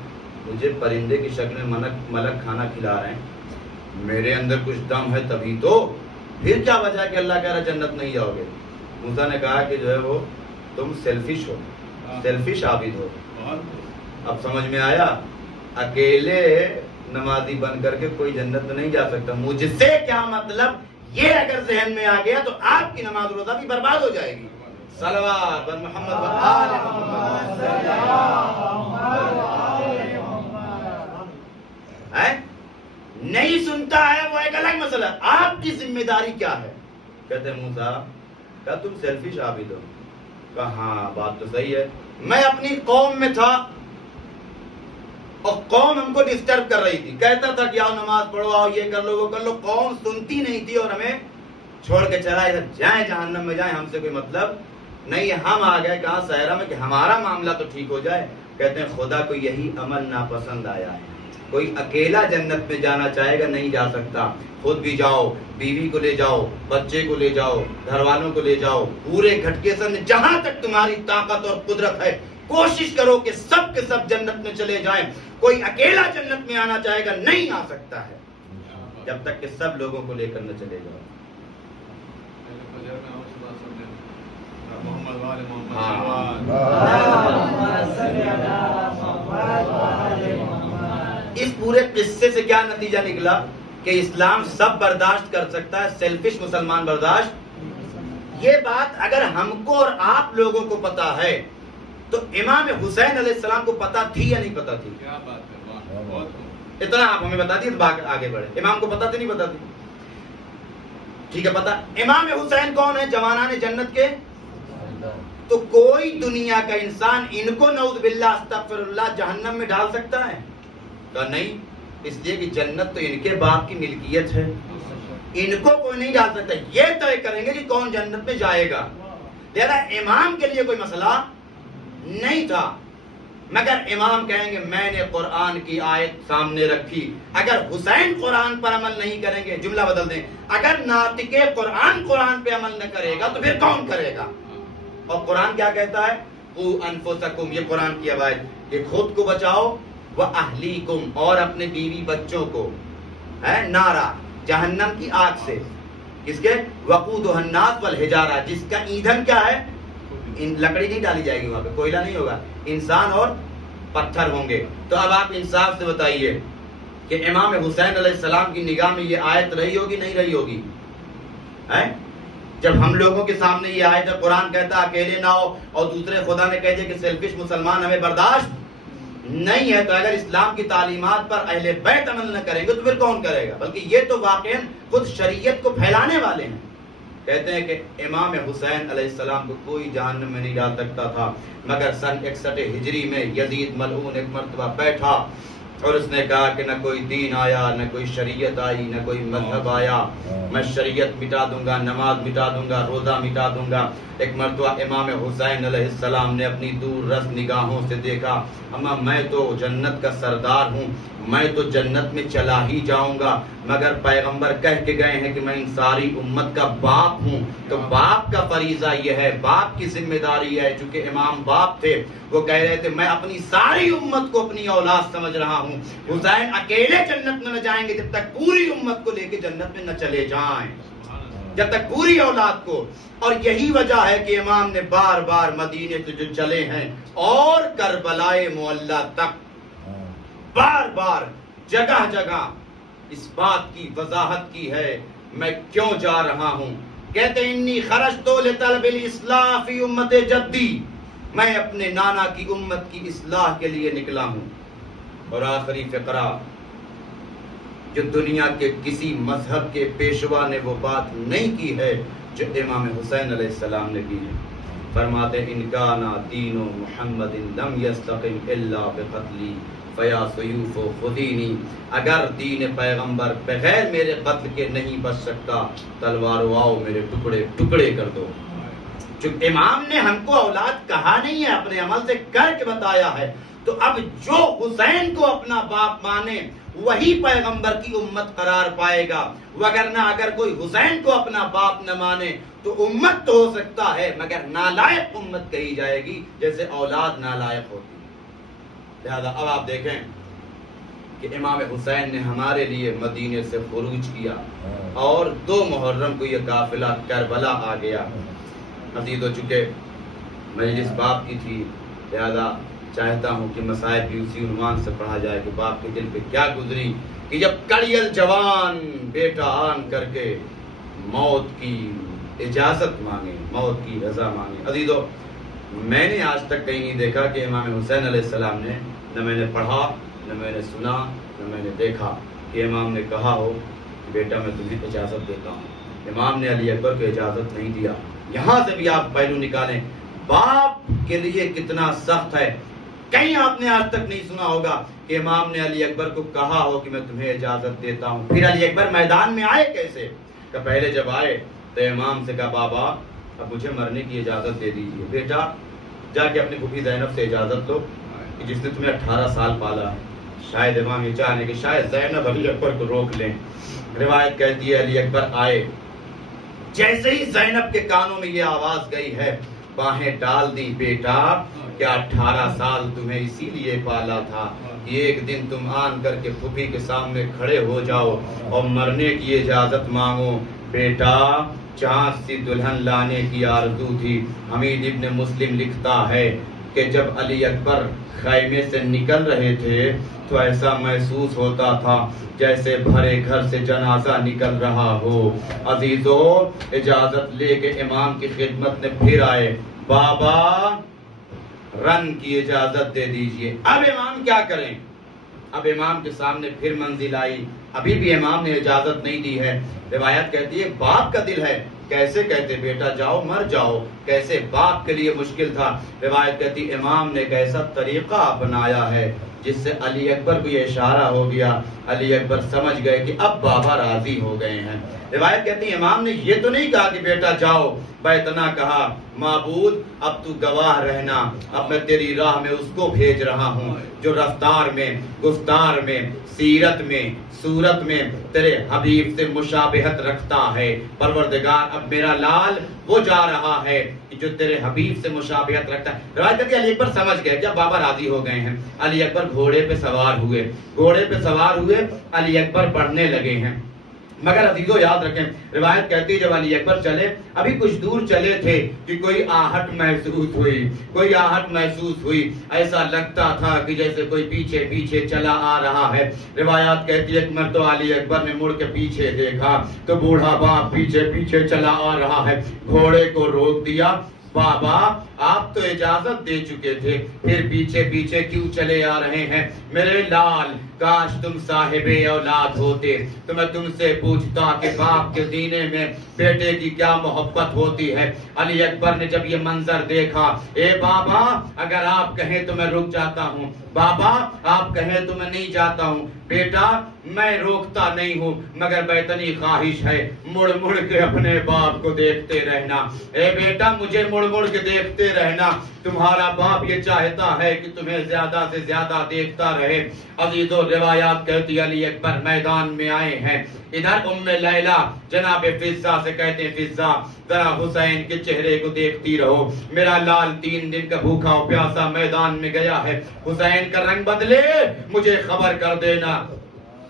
مجھے پرندے کی شکل میں ملک کھانا کھلا رہے ہیں، میرے اندر کچھ دم ہے تبھی تو، پھر کیا وجہ ہے کہ اللہ کہہ رہا جنت نہیں جاؤ گے؟ موسیٰ نے کہا کہ جو ہے وہ تم سیلفش ہو، سیلفش عابد ہو۔ اب سمجھ میں آیا؟ اکیلے نمازی بن کر کے کوئی جنت میں نہیں جا سکتا، مجھ سے کیا مطلب، یہ اگر ذہن میں آ گیا تو آپ کی نماز روزہ بھی برباد ہو جائے گی۔ صلوات بر محمد و آل محمد۔ نہیں سنتا ہے وہ ایک الگ مسئلہ، آپ کی ذمہ داری کیا ہے؟ کہتے ہیں موسیٰ کہا تم سیلفش عابد ہو۔ کہا ہاں بات تو صحیح ہے، میں اپنی قوم میں تھا اور قوم ہم کو ڈسٹرب کر رہی تھی، کہتا تھا کہ آؤ نماز پڑھو، آؤ یہ کر لو وہ کر لو، قوم سنتی نہیں تھی اور ہمیں چھوڑ کے چلا جائیں جہنم میں جائیں، ہم سے کوئی مطلب نہیں ہے۔ ہم آ گئے کہاں صحرا میں کہ ہمارا معاملہ تو ٹھیک ہو جائے۔ کہتے ہیں خدا کو یہی عمل ناپسند آیا ہے، کوئی اکیلا جنت میں جانا چاہے گا نہیں جا سکتا، خود بھی جاؤ، بیوی کو لے جاؤ، بچے کو لے جاؤ، گھر والوں کو لے جاؤ، پورے گھٹکے سے جہاں تک تمہاری طاقت اور قدرت ہے کوشش کرو کہ سب کے سب جنت میں چلے جائیں۔ کوئی اکیلا جنت میں آنا چاہے گا نہیں آ سکتا ہے جب تک کہ سب لوگوں کو لے کر نہ چلے جاؤ۔ اس پورے قصے سے کیا نتیجہ نکلا کہ اسلام سب برداشت کر سکتا ہے، سیلفش مسلمان برداشت۔ یہ بات اگر ہم کو اور آپ لوگوں کو پتا ہے تو امام حسین علیہ السلام کو پتا تھی یا نہیں پتا تھی؟ اتنا آپ ہمیں بتا دیے تو آگے بڑھے۔ امام کو پتا تھی نہیں پتا تھی؟ ٹھیک ہے پتا۔ امام حسین کون ہے؟ جوانان جنت کے۔ تو کوئی دنیا کا انسان ان کو نعوذ باللہ استغفر اللہ جہنم میں ڈال سکتا ہے؟ تو نہیں، اس لیے کہ جنت تو ان کے باپ کی ملکیت ہے، ان کو کوئی نہیں ڈال سکتا، یہ طے کریں گے کہ کون جنت میں جائے گا۔ لہذا امام کے لیے کوئی مسئلہ نہیں تھا۔ مگر امام کہیں گے میں نے قرآن کی آیت سامنے رکھی. اگر حسین قرآن پر عمل نہیں کریں گے, جملہ بدل دیں, اگر ناطق قرآن پہ عمل نہ کرے گا تو پھر کون کرے گا؟ اور قرآن کیا کہتا ہے؟ قو انفسکم, یہ قرآن کی آیت, کہ خود کو بچاؤ, واہلیکم, اور اپنے بیوی بچوں کو, ہے نارا جہنم کی آگ سے. کس کے؟ وقودھا الناس والحجارہ, جس کا ایندھن کیا ہے؟ لکڑی نہیں ڈالی جائے گی وہاں پہ, کوئلہ نہیں ہوگا, انسان اور پتھر ہوں گے. تو اب آپ انصاف سے بتائیے کہ امام حسین علیہ السلام کی نگاہ میں یہ آیت رہی ہوگی نہیں رہی ہوگی؟ جب ہم لوگوں کے سامنے یہ آیت ہے, قرآن کہتا ہے اکیلے نہ ہو, اور دوسرے خدا نے کہہ دیا کہ سیلفش مسلمان ہمیں برداشت نہیں ہے, تو اگر اسلام کی تعلیمات پر اہل بیت عمل نہ کریں گے تو پھر کون کرے گا؟ بلکہ یہ تو واقعاً خود شریعت کو پھیلانے والے ہیں. کہتے ہیں کہ امام حسین علیہ السلام کو کوئی جہنم میں نہیں ڈال سکتا تھا, مگر سن 61 ہجری میں یزید ملعون ایک مرتبہ بیٹھا اور اس نے کہا کہ نہ کوئی دین آیا, نہ کوئی شریعت آئی, نہ کوئی مذہب آیا, میں شریعت مٹا دوں گا, نماز مٹا دوں گا, روزہ مٹا دوں گا. ایک مرتبہ امام حسین علیہ السلام نے اپنی دور رس نگاہوں سے دیکھا, اما میں تو جنت کا سردار ہوں, میں تو جنت میں چلا ہی جاؤں گا, مگر پیغمبر کہہ کے گئے ہیں کہ میں ان ساری امت کا باپ ہوں, تو باپ کا فریضہ یہ ہے, باپ کی ذمہ داری ہے. چونکہ امام باپ تھے, وہ کہہ رہے تھے میں اپنی ساری امت کو اپنی اولاد سمجھ رہا ہوں. حسین اکیلے جنت میں نہ جائیں گے جب تک پوری امت کو لے کے جنت میں نہ چلے جائیں, جب تک پوری اولاد کو. اور یہی وجہ ہے کہ امام نے بار بار مدینے سے جو چلے ہیں اور کربلائے معلی تک بار بار جگہ جگہ اس بات کی وضاحت کی ہے میں کیوں جا رہا ہوں. کہتے ہیں انی خرجت لطلب الاصلاح فی امت جدی, میں اپنے نانا کی امت کی اصلاح کے لیے نکلا ہوں. اور آخری فقرہ, جو دنیا کے کسی مذہب کے پیشوا نے وہ بات نہیں کی ہے جو امام حسین علیہ السلام نے کی ہے. فرماتے ان کان دین محمد لم یستقم الا بقتلی فیا سیوف خذینی, اگر دین پیغمبر بغیر میرے قتل کے نہیں بچ سکتا, تلوار آؤ میرے ٹکڑے ٹکڑے کر دو. چونکہ امام نے ہم کو اولاد کہا نہیں ہے, اپنے عمل سے کر کے بتایا ہے. تو اب جو حسین کو اپنا باپ مانے وہی پیغمبر کی امت قرار پائے گا, وگرنہ اگر کوئی حسین کو اپنا باپ نہ مانے تو امت تو ہو سکتا ہے مگر نالائق امت کہی جائے گی, جیسے اولاد نالائق ہوتی. لہذا اب آپ دیکھیں کہ امام حسین نے ہمارے لیے مدینے سے خروج کیا اور 2 محرم کو یہ قافلہ کربلا آ گیا. عزیز ہو چکے مجلس باپ کی تھی, لہذا چاہتا ہوں کہ مسائل بھی اسی عنوان سے پڑھا جائے کہ باپ کے دل پہ کیا گزری کہ جب کڑیل جوان بیٹا آن کر کے موت کی اجازت مانگے, موت کی رضا مانگے. عزیزو, میں نے آج تک کہیں نہیں دیکھا کہ امام حسین علیہ السلام نے, نہ میں نے پڑھا, نہ میں نے سنا, نہ میں نے دیکھا کہ امام نے کہا ہو کہ بیٹا میں تمہیں اجازت دیتا ہوں. امام نے علی اکبر کو اجازت نہیں دیا. یہاں سے بھی آپ پہلو نکالیں باپ کے لیے کتنا سخت ہے. کہیں آپ نے آج تک نہیں سنا ہوگا کہ امام نے علی اکبر کو کہا ہو کہ میں تمہیں اجازت دیتا ہوں. پھر علی اکبر میدان میں آئے کیسے؟ کہ پہلے جب آئے تو امام سے کہا بابا اب مجھے مرنے کی اجازت دے دیجیے. بیٹا جا کے اپنی پھوپھی زینب سے اجازت لو کہ جس نے تمہیں 18 سال پالا ہے. شاید امام یہ چاہنے کہ شاید زینب علی اکبر کو روک لیں. روایت کہتی ہے علی اکبر آئے, جیسے ہی زینب کے کانوں میں یہ آواز گئی ہے باہیں ڈال دی, بیٹا کیا 18 سال تمہیں اسی لیے پالا تھا کہ ایک دن تم آن کر کے پھوپھی کے سامنے کھڑے ہو جاؤ اور مرنے کی اجازت مانگو. بیٹا چاند سی دلہن لانے کی آرزو تھی. حمید ابن مسلم لکھتا ہے کہ جب علی اکبر خیمے سے نکل رہے تھے تو ایسا محسوس ہوتا تھا جیسے بھرے گھر سے جنازہ نکل رہا ہو. عزیزو, اجازت لے کے امام کی خدمت میں پھر آئے, بابا رن کی اجازت دے دیجئے. اب امام کیا کریں؟ اب امام کے سامنے پھر منزل آئی, ابھی بھی امام نے اجازت نہیں دی ہے. روایت کہتی ہے باپ کا دل ہے, کیسے کہتے بیٹا جاؤ مر جاؤ, کیسے باپ کے لیے مشکل تھا. روایت کہتی امام نے ایک ایسا طریقہ اپنایا ہے جس سے علی اکبر کو یہ اشارہ ہو گیا, علی اکبر سمجھ گئے کہ اب بابا راضی ہو گئے ہیں. روایت کہتی امام نے یہ تو نہیں کہا کہ بیٹا جاؤ, بیتنا کہا معبود اب تو گواہ رہنا, اب میں تیری راہ میں اس کو بھیج رہا ہوں جو رفتار میں, گفتار میں, سیرت میں, صورت میں تیرے حبیب سے مشابہت رکھتا ہے. پروردگار اب میرا لال وہ جا رہا ہے جو تیرے حبیب سے مشابہت رکھتا ہے. روایت کہتی علی اکبر سمجھ گئے, جب بابا راضی ہو گئے ہیں علی اکبر گھوڑے پہ سوار ہوئے, گھوڑے پہ سوار ہوئے علی اکبر پڑھنے لگے ہیں. مگر عزیزو یاد رکھیں, روایت کہتی جب علی اکبر چلے, ابھی کچھ دور چلے تھے کہ کوئی آہٹ محسوس ہوئی, کوئی آہٹ محسوس ہوئی, ایسا لگتا تھا کہ جیسے کوئی پیچھے پیچھے چلا آ رہا ہے. روایات کہتی ایک مرتبہ علی اکبر نے مڑ کے پیچھے دیکھا تو بوڑھا باپ پیچھے پیچھے چلا آ رہا ہے. گھوڑے کو روک دیا, بابا آپ تو اجازت دے چکے تھے, پھر پیچھے پیچھے کیوں چلے آ رہے ہیں؟ میرے لال کاش تم صاحب اولاد ہوتے تو میں تم سے پوچھتا کہ باپ کے سینے میں بیٹے کی کیا محبت ہوتی ہے. علی اکبر نے جب یہ منظر دیکھا, اے بابا اگر آپ کہیں تو میں رک جاتا ہوں, بابا آپ کہیں تو میں نہیں جاتا ہوں, بیٹا میں روکتا نہیں ہوں مگر بیتنی خواہش ہے مڑ مڑ کے اپنے باپ کو دیکھتے رہنا. اے بیٹا مجھے مڑ مڑ کے دیکھتے رہنا, تمہارا باپ یہ چاہتا ہے کہ تمہیں زیادہ سے زیادہ دیکھتا رہے. عزیزو روایات کہتی علی اکبر میدان میں آئے ہیں, ادھر ام لیلہ جناب فضہ سے کہتے ہیں فضہ ذرا حسین کے چہرے کو دیکھتی رہو, میرا لال 3 دن کا بھوکا و پیاسا میدان میں گیا ہے, حسین کا رنگ بدلے مجھے خبر کر دینا.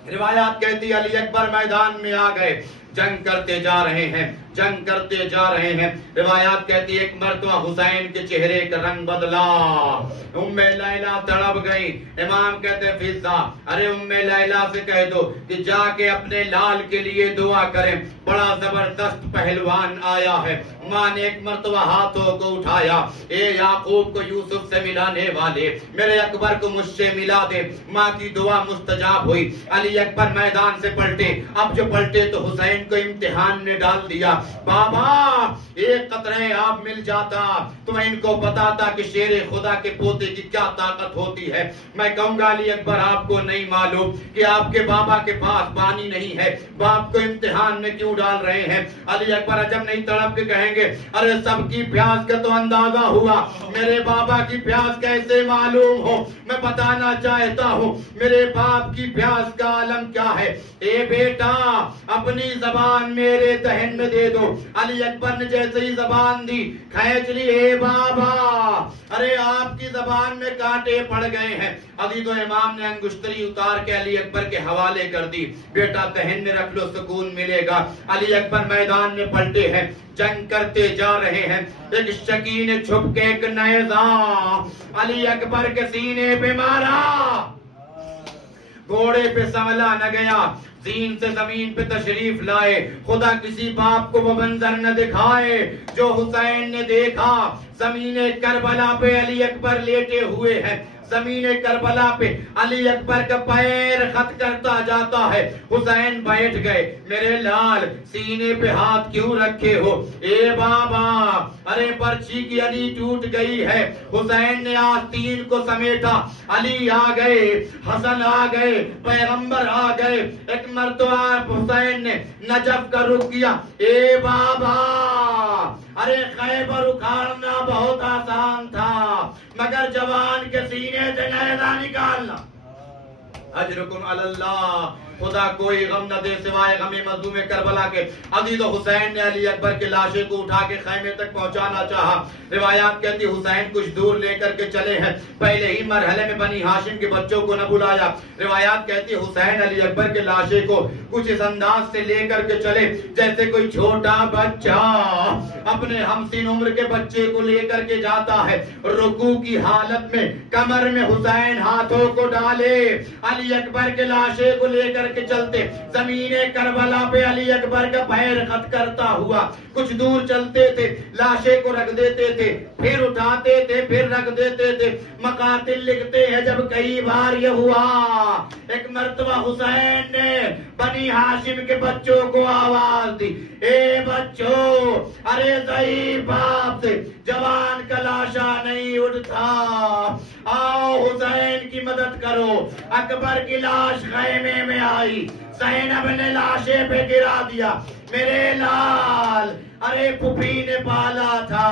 روایات کہتی علی اکبر میدان میں آ گئے, جنگ کرتے جا رہے ہیں, جنگ کرتے جا رہے ہیں. روایات کہتی ایک مرتبہ حسین کے چہرے کا رنگ بدلا, ام لیلہ تڑپ گئی. امام کہتے فضہ ارے ام لیلہ سے کہہ دو کہ جا کے اپنے لال کے لیے دعا کریں, بڑا زبردست پہلوان آیا ہے. ماں نے ایک مرتبہ ہاتھوں کو اٹھایا, اے یعقوب کو یوسف سے ملانے والے, میرے اکبر کو مجھ سے ملا دے. ماں کی دعا مستجاب ہوئی. علی اکبر میدان سے پلٹے, اب جو پلٹے تو حسین کو امتحان نے ڈال دیا. بابا ایک قطرے آپ مل جاتا تو میں ان کو بتاتا کہ شیر خدا کے پوتے کی کیا طاقت ہوتی ہے. میں کہوں گا علی اکبر آپ کو نہیں معلوم کہ آپ کے بابا کے پاس پانی نہیں ہے, باپ کو امتحان میں کیوں ڈال رہے ہیں. علی اکبر عجب نہیں تڑپ کے کہیں گے ارے سب کی پیاس کا تو اندازہ ہوا, میرے بابا کی پیاس کیسے معلوم ہو. میں بتانا چاہتا ہوں میرے باپ کی پیاس کا عالم کیا ہے. اے بیٹا اپنی زبان میرے دہن میں دے دو. علی اکبر نے جیسے ہی زبان دی کھینچ لی, اے بابا ارے آپ کی زبان میں کانٹے پڑ گئے ہیں. عزیز و امام نے انگشتری اتار کے علی اکبر کے حوالے کر دی, بیٹا دہن میں رکھ لو سکون ملے گا. علی اکبر میدان میں پلٹے ہیں, جنگ کرتے جا رہے ہیں. ایک شکی نے چھپ کے ایک نیزہ علی اکبر کے سینے پہ مارا, گھوڑے پہ سنبھلا نہ گیا, زین سے زمین پہ تشریف لائے. خدا کسی باپ کو وہ منظر نہ دکھائے جو حسین نے دیکھا. زمین کربلا پہ علی اکبر لیٹے ہوئے ہیں, زمین کربلا پہ علی اکبر کا پیر خط کرتا جاتا ہے. حسین بیٹھ گئے, میرے لال سینے پہ ہاتھ کیوں رکھے ہو. اے بابا ارے پرچھی کی علی ٹوٹ گئی ہے. حسین نے آستین کو سمیٹا, علی آ گئے, حسن آ گئے, پیغمبر آ گئے. ایک مرتبہ حسین نے نجف کا رخ کیا. اے بابا ارے خیبر اکھاڑنا بہت آسان تھا مگر جوان کے سینے سے نیزہ نکالنا. اجرکم علی اللہ, خدا کوئی غم نہ دے سوائے غم مظلوم کربلا کے. عزیز و حسین نے علی اکبر کے لاشے کو اٹھا کے خیمے تک پہنچانا چاہا. روایات کہتی حسین کچھ دور لے کر کے چلے ہیں, پہلے ہی مرحلے میں بنی ہاشم کے بچوں کو نہ بلایا. روایات کہتی حسین علی اکبر کے لاشے کو کچھ اس انداز سے لے کر کے چلے جیسے کوئی چھوٹا بچہ اپنے ہمسن عمر کے بچے کو لے کر کے جاتا ہے. رکوع کی حالت میں کمر میں حسین ہاتھوں کو ڈالے, علی اکبر کے لاشے کو لے کر کے چلتے. زمین کربلا پہ علی اکبر کا پیر خط کرتا ہوا کچھ دور چلتے تھے, لاشے کو رکھ دیتے تھے, پھر اٹھاتے تھے, پھر رکھ دیتے تھے. مقاتل لکھتے ہیں جب کئی بار یہ ہوا, ایک مرتبہ حسین نے بنی ہاشم کے بچوں کو آواز دی، اے بچوں، ارے ضعیف باپ سے جوان کا لاشا نہیں اٹھتا، آؤ حسین کی مدد کرو۔ اکبر کی لاش خیمے میں آئی، زینب نے لاشے پہ گرا دیا، میرے لال، ارے پھوپھی نے پالا تھا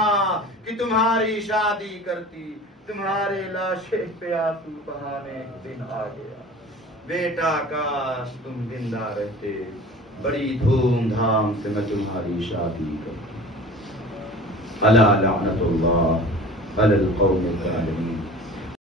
کہ تمہاری شادی کرتی، تمہارے لاشے پہ آنسو بہانے دن آ گیا، بیٹا کاش تم زندہ رہتے، بڑی دھوم دھام سے میں تمہاری شادی کرتا۔ الا لعنت اللہ علی القوم الظالمین۔